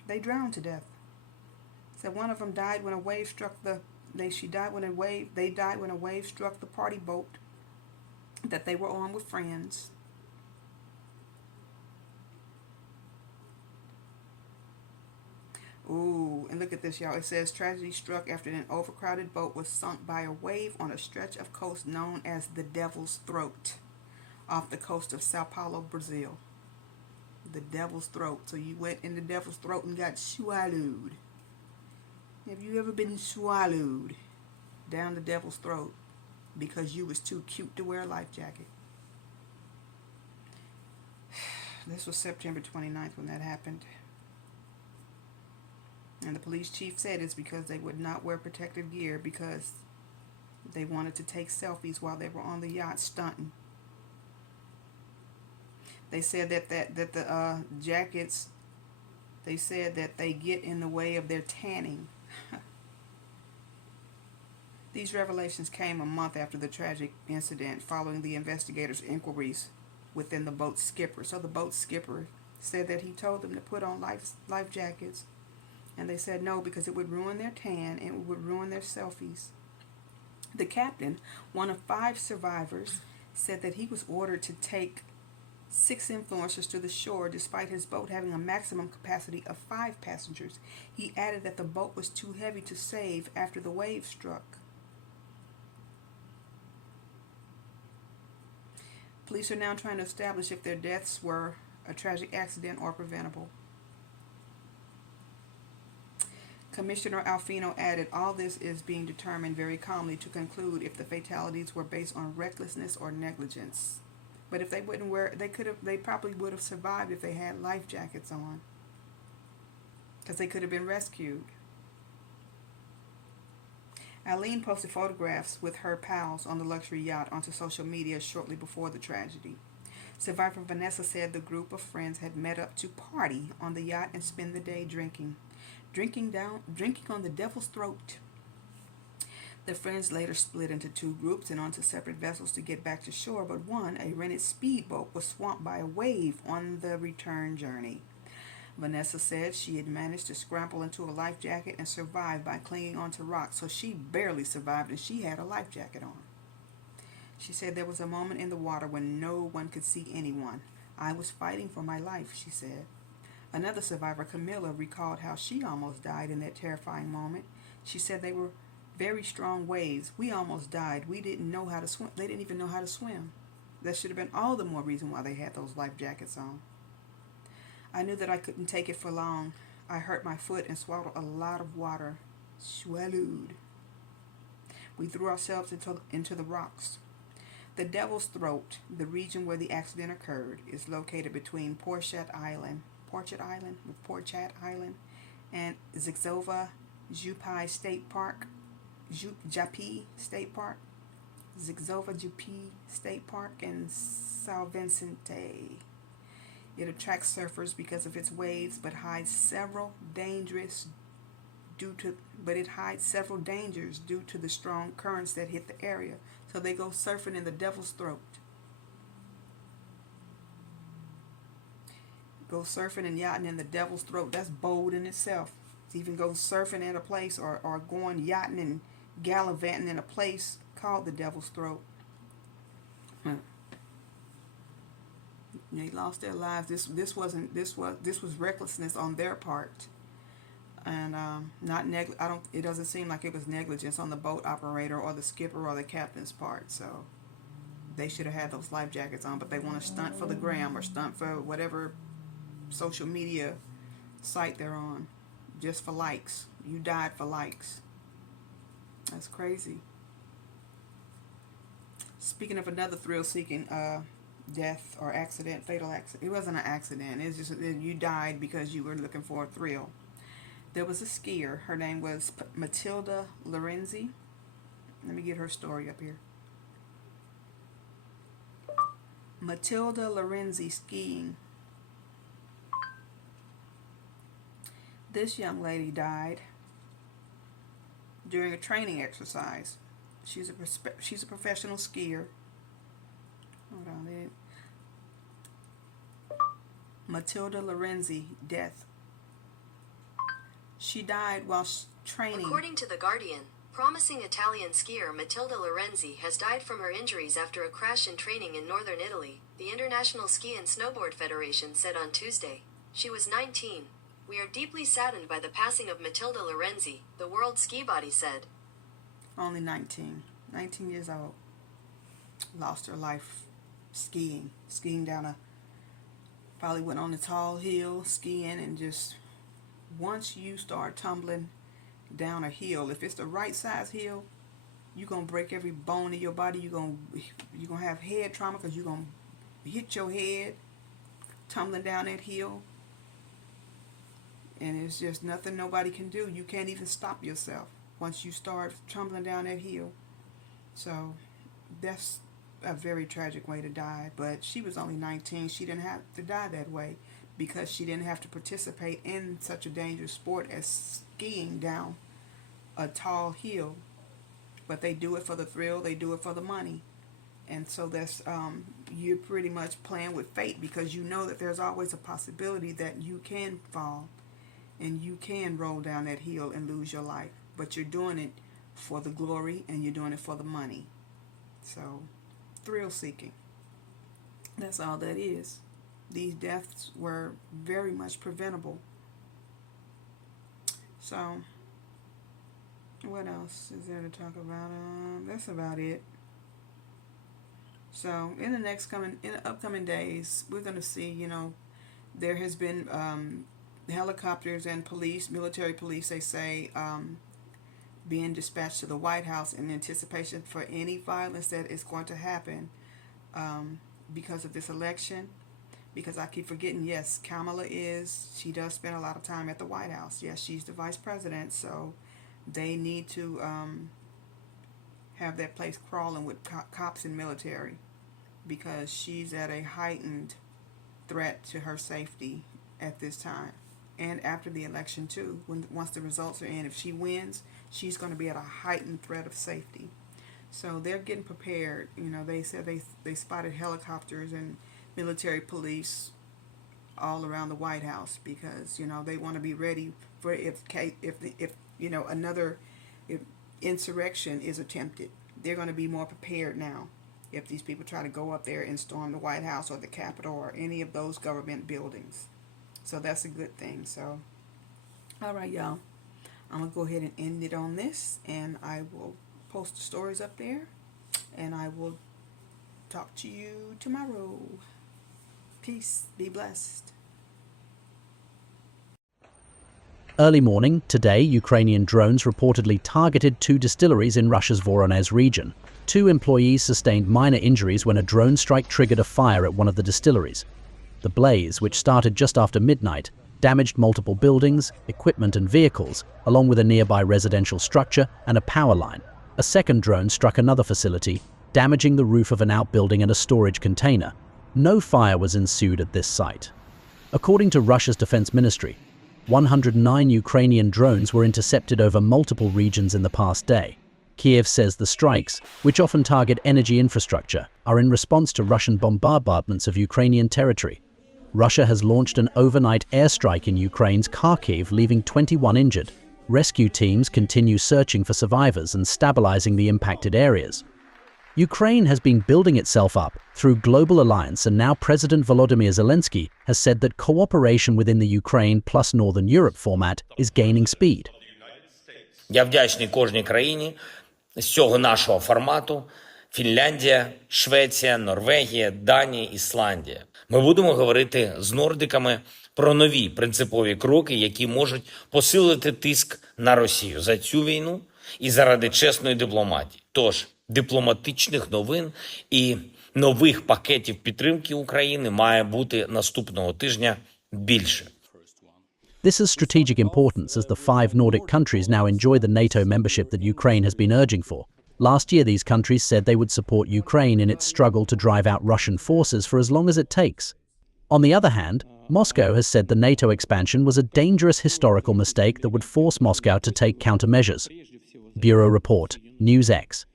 they drowned to death. So one of them died when a wave struck they died when a wave struck the party boat that they were on with friends. Ooh, and look at this, y'all. It says tragedy struck after an overcrowded boat was sunk by a wave on a stretch of coast known as the Devil's Throat off the coast of Sao Paulo, Brazil. The Devil's Throat. So you went in the Devil's Throat and got swallowed. Have you ever been swallowed down the Devil's Throat because you was too cute to wear a life jacket? This was September 29th when that happened. And the police chief said it's because they would not wear protective gear because they wanted to take selfies while they were on the yacht stunting. They said that the jackets, they said that they get in the way of their tanning. These revelations came a month after the tragic incident, following the investigators' inquiries within the boat's skipper. So the boat's skipper said that he told them to put on life jackets, and they said no because it would ruin their tan and it would ruin their selfies. The captain, one of 5 survivors, said that he was ordered to take 6 influencers to the shore despite his boat having a maximum capacity of 5 passengers. He added that the boat was too heavy to save after the wave struck. Police are now trying to establish if their deaths were a tragic accident or preventable. Commissioner Alfino added, all this is being determined very calmly to conclude if the fatalities were based on recklessness or negligence. But if they wouldn't wear, they probably would have survived if they had life jackets on, because they could have been rescued. Aline posted photographs with her pals on the luxury yacht onto social media shortly before the tragedy. Survivor Vanessa said the group of friends had met up to party on the yacht and spend the day drinking on the Devil's Throat. The friends later split into 2 groups and onto separate vessels to get back to shore, but one, a rented speedboat, was swamped by a wave on the return journey. Vanessa said she had managed to scramble into a life jacket and survive by clinging onto rocks, so she barely survived and she had a life jacket on. She said there was a moment in the water when no one could see anyone. I was fighting for my life, she said. Another survivor, Camilla, recalled how she almost died in that terrifying moment. She said they were very strong waves. We almost died. We didn't know how to swim. They didn't even know how to swim. That should have been all the more reason why they had those life jackets on. I knew that I couldn't take it for long. I hurt my foot and swallowed a lot of water. Swallowed. We threw ourselves into the rocks. The Devil's Throat, the region where the accident occurred, is located between Porchat Island and Zigzova Jupi State Park, Japi State Park, Zigzova Jupi State Park, and Sao Vicente. It attracts surfers because of its waves, but hides several dangers due to the strong currents that hit the area. So they go surfing in the Devil's Throat. Go surfing and yachting in the Devil's Throat. That's bold in itself. To even go surfing at a place or going yachting and gallivanting in a place called the Devil's Throat. They lost their lives. This was recklessness on their part, and it doesn't seem like it was negligence on the boat operator or the skipper or the captain's part. So they should have had those life jackets on, but they want to stunt for the gram or stunt for whatever social media site they're on, just for likes. You died for likes. That's crazy. Speaking of another thrill-seeking death or accident, fatal accident. It wasn't an accident. It's just you died because you were looking for a thrill. There was a skier. Her name was Matilda Lorenzi. Let me get her story up here. Matilda Lorenzi skiing. This young lady died during a training exercise. She's a professional skier. Hold on, Matilda Lorenzi, death. She died while training. According to The Guardian, promising Italian skier Matilda Lorenzi has died from her injuries after a crash in training in northern Italy, the International Ski and Snowboard Federation said on Tuesday. She was 19. We are deeply saddened by the passing of Matilda Lorenzi, the World Ski Body said. Only 19. 19 years old. Lost her life skiing down probably went on a tall hill skiing, and just once you start tumbling down a hill, if it's the right size hill, you're gonna break every bone in your body. You're gonna have head trauma because you're gonna hit your head tumbling down that hill, and it's just nothing nobody can do. You can't even stop yourself once you start tumbling down that hill. So that's a very tragic way to die, but she was only 19. She didn't have to die that way because she didn't have to participate in such a dangerous sport as skiing down a tall hill. But they do it for the thrill, they do it for the money. And so that's you're pretty much playing with fate, because you know that there's always a possibility that you can fall and you can roll down that hill and lose your life. But you're doing it for the glory and you're doing it for the money. So thrill seeking. That's all that is. These deaths were very much preventable. So what else is there to talk about? That's about it. So in the upcoming days, we're going to see, there has been helicopters and military police, they say, being dispatched to the White House in anticipation for any violence that is going to happen because of this election. Because I keep forgetting, yes, Kamala she does spend a lot of time at the White House. Yes, she's the vice president, so they need to have that place crawling with cops and military, because she's at a heightened threat to her safety at this time. And after the election too, once the results are in, if she wins, she's going to be at a heightened threat of safety. So they're getting prepared. They said they spotted helicopters and military police all around the White House, because they want to be ready for if another insurrection is attempted. They're going to be more prepared now if these people try to go up there and storm the White House or the Capitol or any of those government buildings. So that's a good thing. So, all right, y'all. I'm going to go ahead and end it on this, and I will post the stories up there, and I will talk to you tomorrow. Peace. Be blessed. Early morning, today, Ukrainian drones reportedly targeted 2 distilleries in Russia's Voronezh region. 2 employees sustained minor injuries when a drone strike triggered a fire at one of the distilleries. The blaze, which started just after midnight, damaged multiple buildings, equipment and vehicles, along with a nearby residential structure and a power line. A second drone struck another facility, damaging the roof of an outbuilding and a storage container. No fire was ensued at this site. According to Russia's defense ministry, 109 Ukrainian drones were intercepted over multiple regions in the past day. Kiev says the strikes, which often target energy infrastructure, are in response to Russian bombardments of Ukrainian territory. Russia has launched an overnight airstrike in Ukraine's Kharkiv, leaving 21 injured. Rescue teams continue searching for survivors and stabilizing the impacted areas. Ukraine has been building itself up through global alliance, and now President Volodymyr Zelensky has said that cooperation within the Ukraine plus Northern Europe format is gaining speed. Я вдячний кожній країні з цього нашого формату: Фінляндія, Швеція, Норвегія, Данія, Ісландія. Ми будемо говорити з нордиками про нові принципові кроки, які можуть посилити тиск на Росію за цю війну і заради чесної дипломатії. Тож, дипломатичних новин і нових пакетів підтримки України має бути наступного тижня більше. This is strategic importance as the 5 Nordic countries now enjoy the NATO membership that Ukraine has been urging for. Last year, these countries said they would support Ukraine in its struggle to drive out Russian forces for as long as it takes. On the other hand, Moscow has said the NATO expansion was a dangerous historical mistake that would force Moscow to take countermeasures. Bureau Report, NewsX.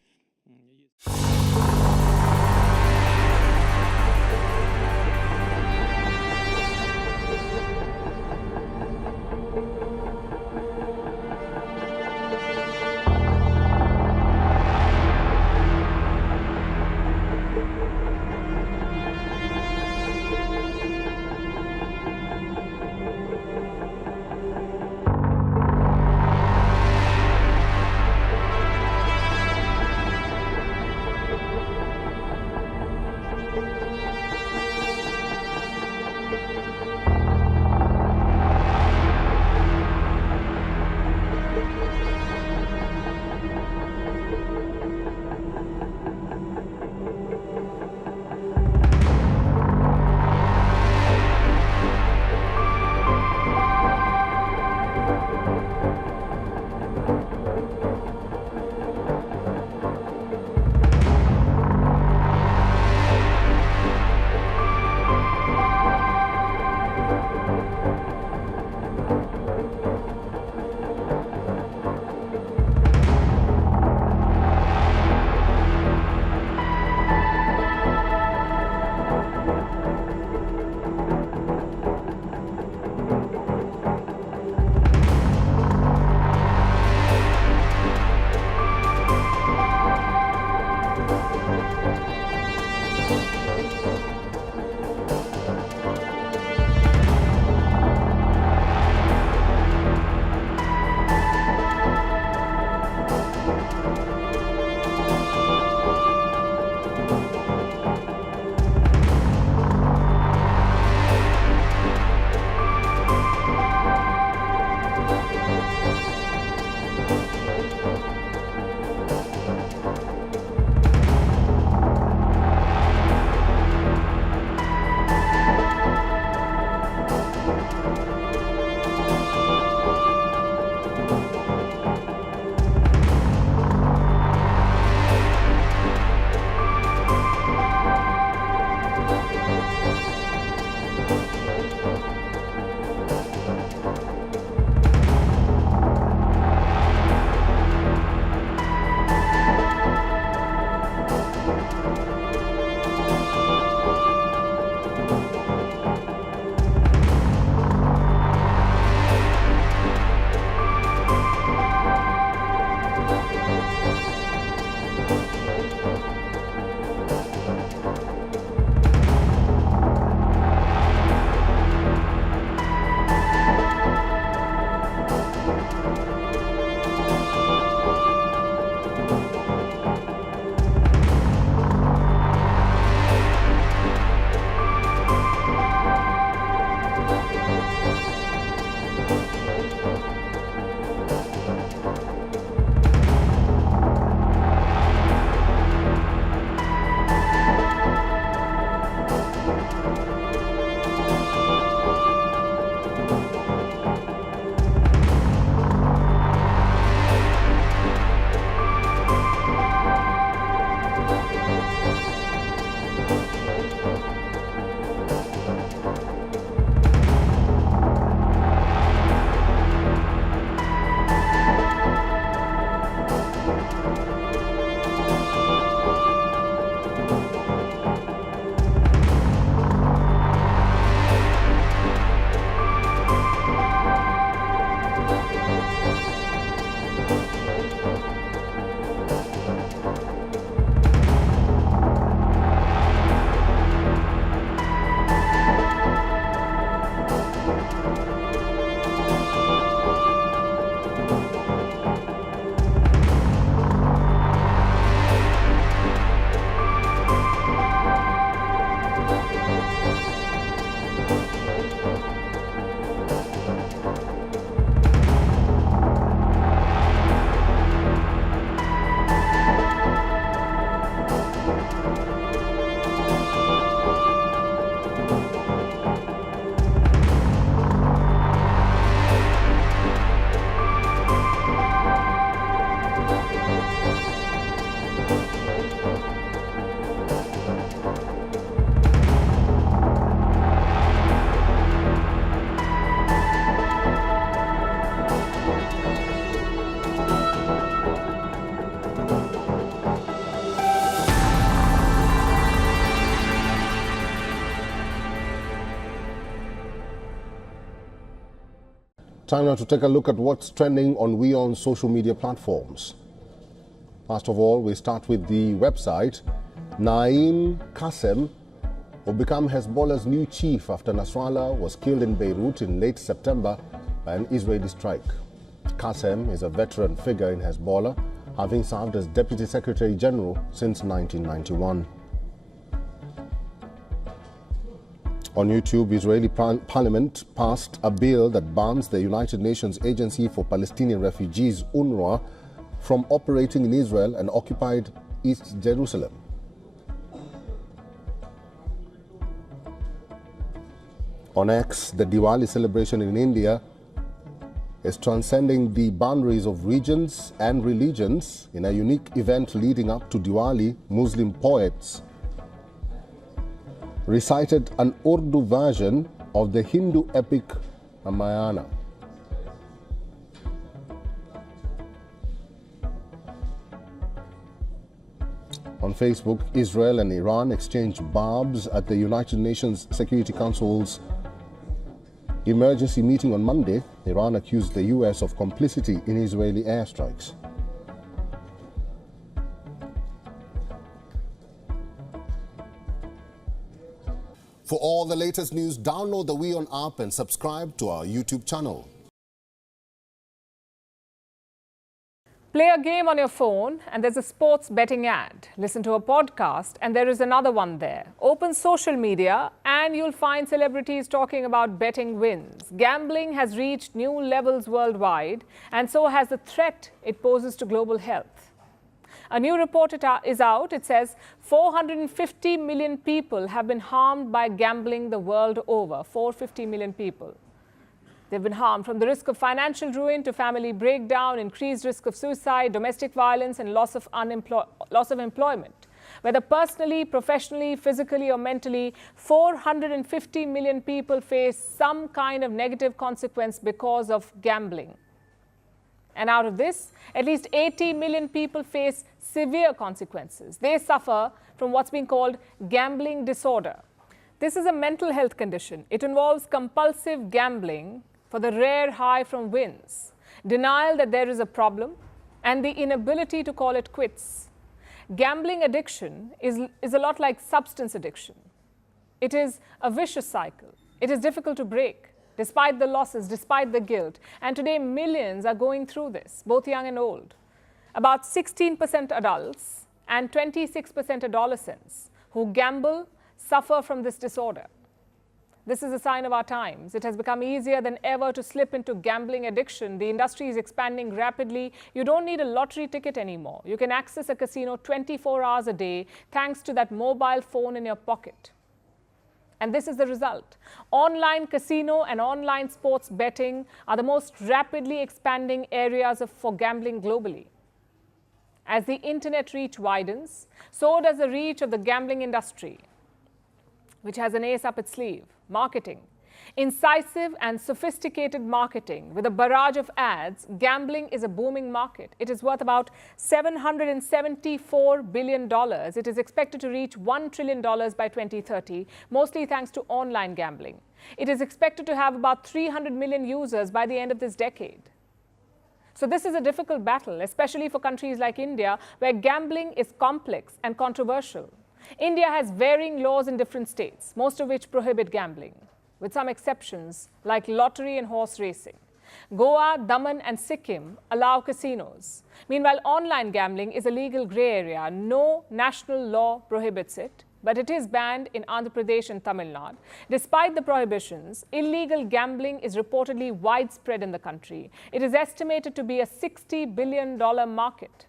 Time now to take a look at what's trending on WION's social media platforms. First of all, we start with the website. Naim Qassem will become Hezbollah's new chief after Nasrallah was killed in Beirut in late September by an Israeli strike. Qassem is a veteran figure in Hezbollah, having served as Deputy Secretary General since 1991. On YouTube, Israeli parliament passed a bill that bans the United Nations Agency for Palestinian Refugees, UNRWA, from operating in Israel and occupied East Jerusalem. On X, the Diwali celebration in India is transcending the boundaries of regions and religions. In a unique event leading up to Diwali, Muslim poets recited an Urdu version of the Hindu epic Ramayana. On Facebook, Israel and Iran exchanged barbs at the United Nations Security Council's emergency meeting on Monday. Iran accused the US of complicity in Israeli airstrikes. For all the latest news, download the WION app and subscribe to our YouTube channel. Play a game on your phone and there's a sports betting ad. Listen to a podcast and there is another one there. Open social media and you'll find celebrities talking about betting wins. Gambling has reached new levels worldwide, and so has the threat it poses to global health. A new report is out. It says 450 million people have been harmed by gambling the world over. 450 million people. They've been harmed from the risk of financial ruin to family breakdown, increased risk of suicide, domestic violence, and loss of employment. Whether personally, professionally, physically, or mentally, 450 million people face some kind of negative consequence because of gambling. And out of this, at least 80 million people face severe consequences. They suffer from what's being called gambling disorder. This is a mental health condition. It involves compulsive gambling for the rare high from wins, denial that there is a problem, and the inability to call it quits. Gambling addiction is a lot like substance addiction. It is a vicious cycle. It is difficult to break, despite the losses, despite the guilt. And today, millions are going through this, both young and old. About 16% adults and 26% adolescents who gamble suffer from this disorder. This is a sign of our times. It has become easier than ever to slip into gambling addiction. The industry is expanding rapidly. You don't need a lottery ticket anymore. You can access a casino 24 hours a day thanks to that mobile phone in your pocket. And this is the result. Online casino and online sports betting are the most rapidly expanding areas for gambling globally. As the internet reach widens, so does the reach of the gambling industry, which has an ace up its sleeve: marketing. Incisive and sophisticated marketing with a barrage of ads, gambling is a booming market. It is worth about $774 billion. It is expected to reach $1 trillion by 2030, mostly thanks to online gambling. It is expected to have about 300 million users by the end of this decade. So this is a difficult battle, especially for countries like India, where gambling is complex and controversial. India has varying laws in different states, most of which prohibit gambling, with some exceptions like lottery and horse racing. Goa, Daman and Sikkim allow casinos. Meanwhile, online gambling is a legal grey area. No national law prohibits it, but it is banned in Andhra Pradesh and Tamil Nadu. Despite the prohibitions, illegal gambling is reportedly widespread in the country. It is estimated to be a $60 billion market.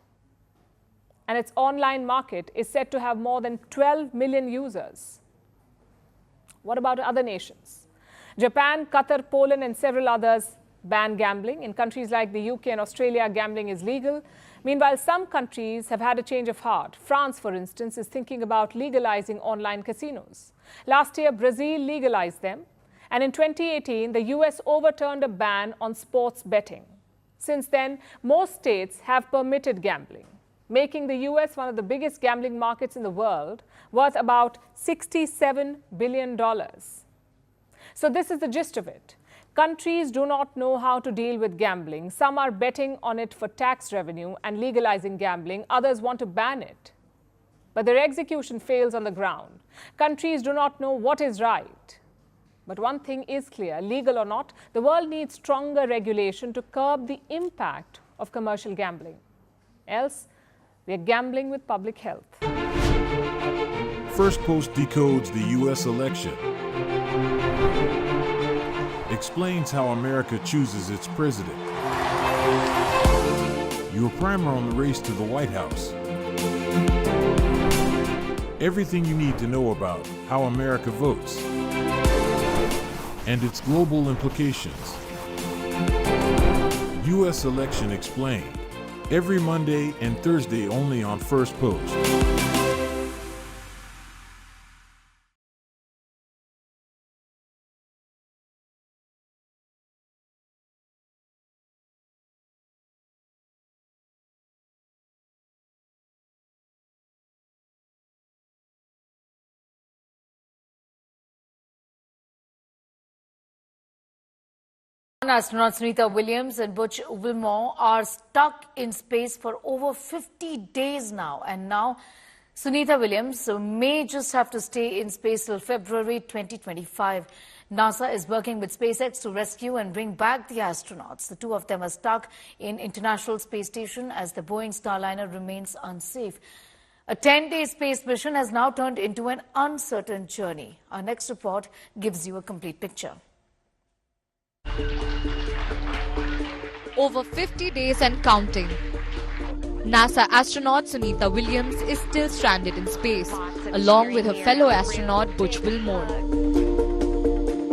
And its online market is said to have more than 12 million users. What about other nations? Japan, Qatar, Poland, and several others ban gambling. In countries like the UK and Australia, gambling is legal. Meanwhile, some countries have had a change of heart. France, for instance, is thinking about legalizing online casinos. Last year, Brazil legalized them. And in 2018, the US overturned a ban on sports betting. Since then, most states have permitted gambling, making the US one of the biggest gambling markets in the world, worth about $67 billion. So this is the gist of it. Countries do not know how to deal with gambling. Some are betting on it for tax revenue and legalizing gambling. Others want to ban it. But their execution fails on the ground. Countries do not know what is right. But one thing is clear, legal or not, the world needs stronger regulation to curb the impact of commercial gambling. Else, we are gambling with public health. First Post decodes the U.S. election, explains how America chooses its president. Your primer on the race to the White House. Everything you need to know about how America votes and its global implications. U.S. Election Explained. Every Monday and Thursday only on First Post. Astronauts Sunita Williams and Butch Wilmore are stuck in space for over 50 days now. And now Sunita Williams may just have to stay in space till February 2025. NASA is working with SpaceX to rescue and bring back the astronauts. The two of them are stuck in International Space Station as the Boeing Starliner remains unsafe. A 10-day space mission has now turned into an uncertain journey. Our next report gives you a complete picture. Over 50 days and counting. NASA astronaut Sunita Williams is still stranded in space, along with her fellow astronaut Butch Wilmore.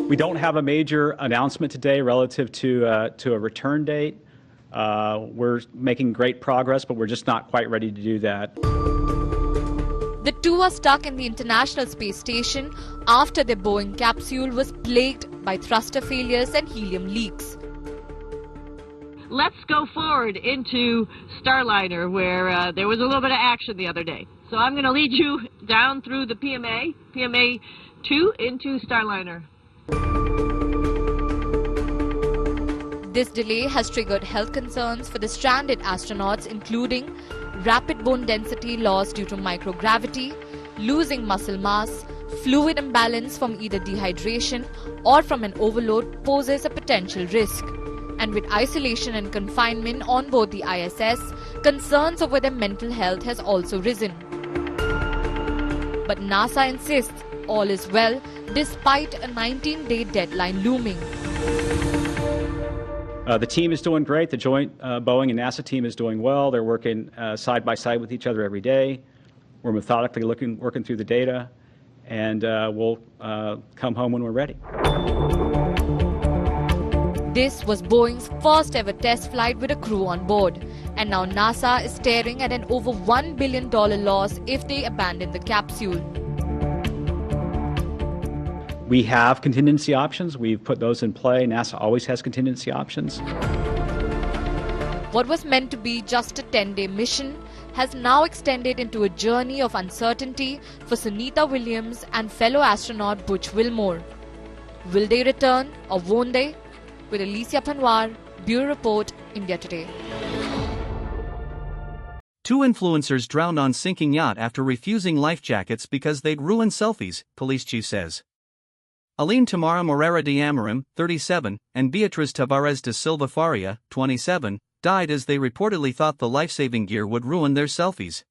We don't have a major announcement today relative to a return date. We're making great progress, but we're just not quite ready to do that. The two are stuck in the International Space Station after their Boeing capsule was plagued by thruster failures and helium leaks. Let's go forward into Starliner, where there was a little bit of action the other day. So I'm going to lead you down through the PMA 2 into Starliner. This delay has triggered health concerns for the stranded astronauts, including rapid bone density loss due to microgravity, losing muscle mass, fluid imbalance from either dehydration or from an overload poses a potential risk. And with isolation and confinement on board the ISS, concerns over their mental health has also risen. But NASA insists all is well despite a 19-day deadline looming. The team is doing great. The joint Boeing and NASA team is doing well. They're working side by side with each other every day. We're methodically working through the data, and we'll come home when we're ready. This was Boeing's first ever test flight with a crew on board. And now NASA is staring at an over $1 billion loss if they abandon the capsule. We have contingency options. We've put those in play. NASA always has contingency options. What was meant to be just a 10-day mission has now extended into a journey of uncertainty for Sunita Williams and fellow astronaut Butch Wilmore. Will they return or won't they? With Alicia Panwar, Bureau Report, India Today. Two influencers drowned on sinking yacht after refusing life jackets because they'd ruin selfies, police chief says. Aline Tamara Moreira de Amorim, 37, and Beatriz Tavares de Silva Faria, 27, died as they reportedly thought the life-saving gear would ruin their selfies.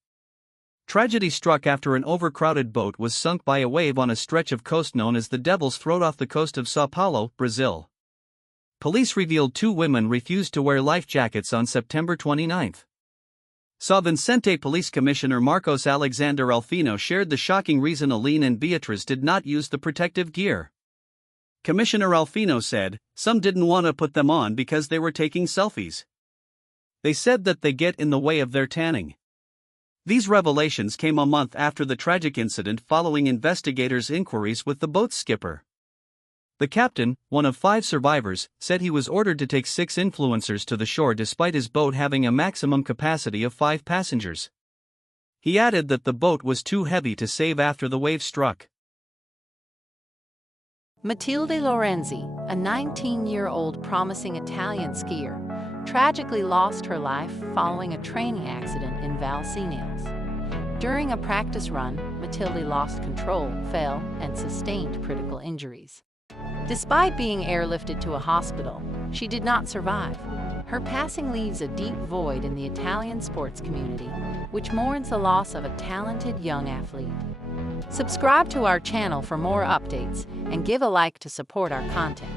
Tragedy struck after an overcrowded boat was sunk by a wave on a stretch of coast known as the Devil's Throat off the coast of Sao Paulo, Brazil. Police revealed two women refused to wear life jackets on September 29. São Vicente Police Commissioner Marcos Alexander Alfino shared the shocking reason Aline and Beatriz did not use the protective gear. Commissioner Alfino said, some didn't want to put them on because they were taking selfies. They said that they get in the way of their tanning. These revelations came a month after the tragic incident following investigators' inquiries with the boat's skipper. The captain, one of 5 survivors, said he was ordered to take 6 influencers to the shore despite his boat having a maximum capacity of 5 passengers. He added that the boat was too heavy to save after the wave struck. Matilde Lorenzi, a 19-year-old promising Italian skier, tragically lost her life following a training accident in Val Seniles. During a practice run, Matilde lost control, fell, and sustained critical injuries. Despite being airlifted to a hospital, she did not survive. Her passing leaves a deep void in the Italian sports community, which mourns the loss of a talented young athlete. Subscribe to our channel for more updates and give a like to support our content.